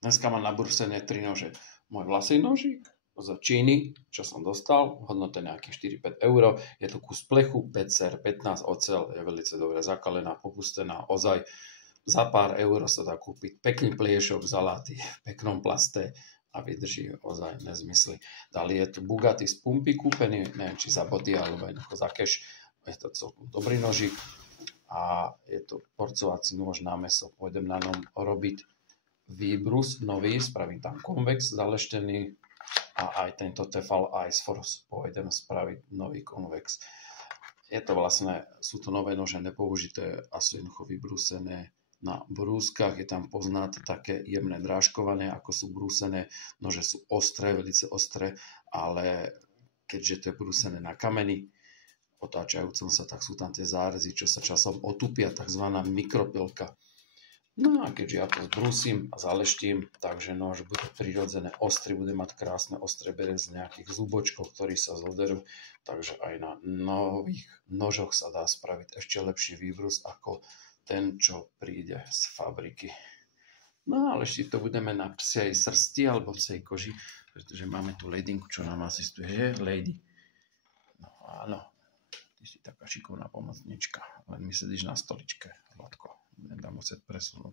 Dneska mám na brusenie 3 nože. Môj vlastný nožík z Číny, čo som dostal, v hodnote nejakých 4-5 eur. Je to kus plechu, 5x15 ocel, je veľmi dobre zakalená, popustená, ozaj za pár eur sa dá kúpiť pekný pliešok zalatý v peknom plaste a vydrží ozaj nezmysly. Dali je tu Bugatti z pumpy kúpený, neviem či za body alebo jednoducho za cash. Je to celkom dobrý nožík a je to porcovací nôž na mäso. Pôjdem na ňom robiť výbrus nový, spravím tam konvex zaleštený a aj tento Tefal Ice Force pôjdem spraviť nový konvex. Je to vlastne, sú to nové nože nepoužité a sú jednoducho vybrúsené na brúskach. Je tam poznať také jemné drážkovanie, ako sú brúsené. Nože sú ostré, veľmi ostré, ale keďže to je brúsené na kameni otáčajúcom sa, tak sú tam tie zárezy, čo sa časom otupia, takzvaná mikropilka. No a keďže ja to zbrúsim a zaleštím, takže nož bude prirodzené ostrý, bude mať krásne ostré bere z nejakých zubočkov, ktorí sa zoderú, takže aj na nových nožoch sa dá spraviť ešte lepší výbrus ako ten, čo príde z fabriky. No ale ešte to budeme na psiej srsti alebo psiej koži, pretože máme tu ladinku, čo nám asistuje, že lady? No áno, ty si taká šikovná pomocnička, len my sedíš na stoličke, Vládko. Budem tam musieť presunúť.